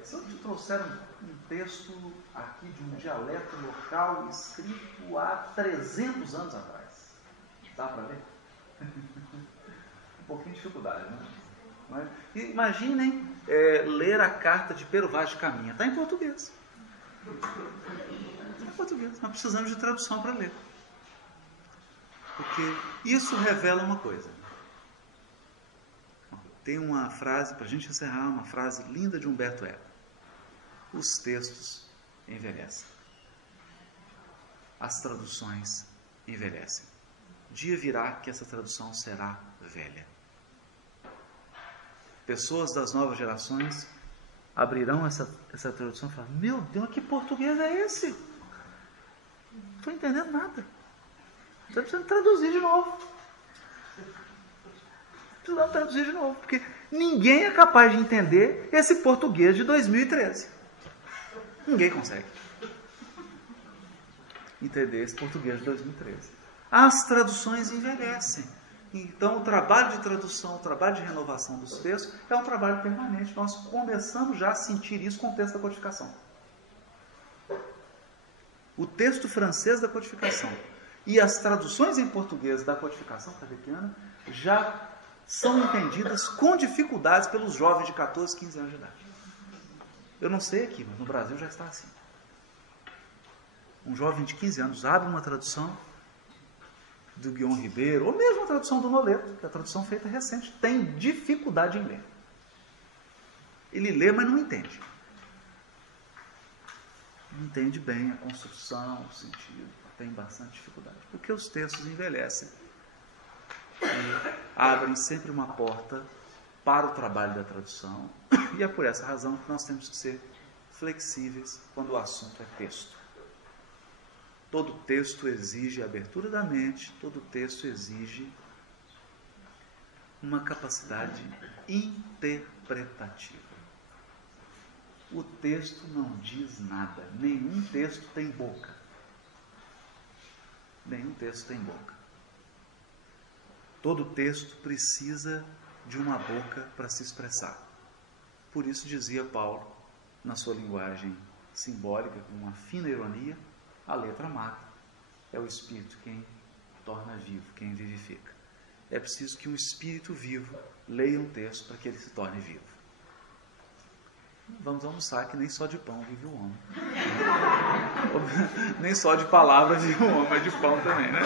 Se eu te trouxer um texto aqui de um dialeto local escrito há 300 anos atrás, dá para ler? Um pouquinho de dificuldade, né? Mas, imaginem ler a carta de Pero Vaz de Caminha. Está em português. Está em português. Nós precisamos de tradução para ler. Porque isso revela uma coisa. Tem uma frase, para a gente encerrar, uma frase linda de Humberto Eco. Os textos envelhecem. As traduções envelhecem. Dia virá que essa tradução será velha. Pessoas das novas gerações abrirão essa tradução e falarão: meu Deus, que português é esse? Não estou entendendo nada. Estou precisando traduzir de novo. Precisamos traduzir de novo, porque ninguém é capaz de entender esse português de 2013. Ninguém consegue entender esse português de 2013. As traduções envelhecem. Então, o trabalho de tradução, o trabalho de renovação dos textos é um trabalho permanente. Nós começamos já a sentir isso com o texto da codificação. O texto francês da codificação e as traduções em português da codificação kardeciana já são entendidas com dificuldades pelos jovens de 14, 15 anos de idade. Eu não sei aqui, mas no Brasil já está assim. Um jovem de 15 anos abre uma tradução do Guion Ribeiro, ou mesmo a tradução do Noleto, que é a tradução feita recente, tem dificuldade em ler. Ele lê, mas não entende. Não entende bem a construção, o sentido, tem bastante dificuldade, porque os textos envelhecem e abrem sempre uma porta para o trabalho da tradução, e é por essa razão que nós temos que ser flexíveis quando o assunto é texto. Todo texto exige abertura da mente, todo texto exige uma capacidade interpretativa. O texto não diz nada, nenhum texto tem boca. Nenhum texto tem boca. Todo texto precisa de uma boca para se expressar. Por isso dizia Paulo, na sua linguagem simbólica, com uma fina ironia, a letra mata. É o Espírito quem torna vivo, quem vivifica. É preciso que um Espírito vivo leia um texto para que ele se torne vivo. Vamos almoçar, que nem só de pão vive o homem. Nem só de palavras vive o homem, mas de pão também, né?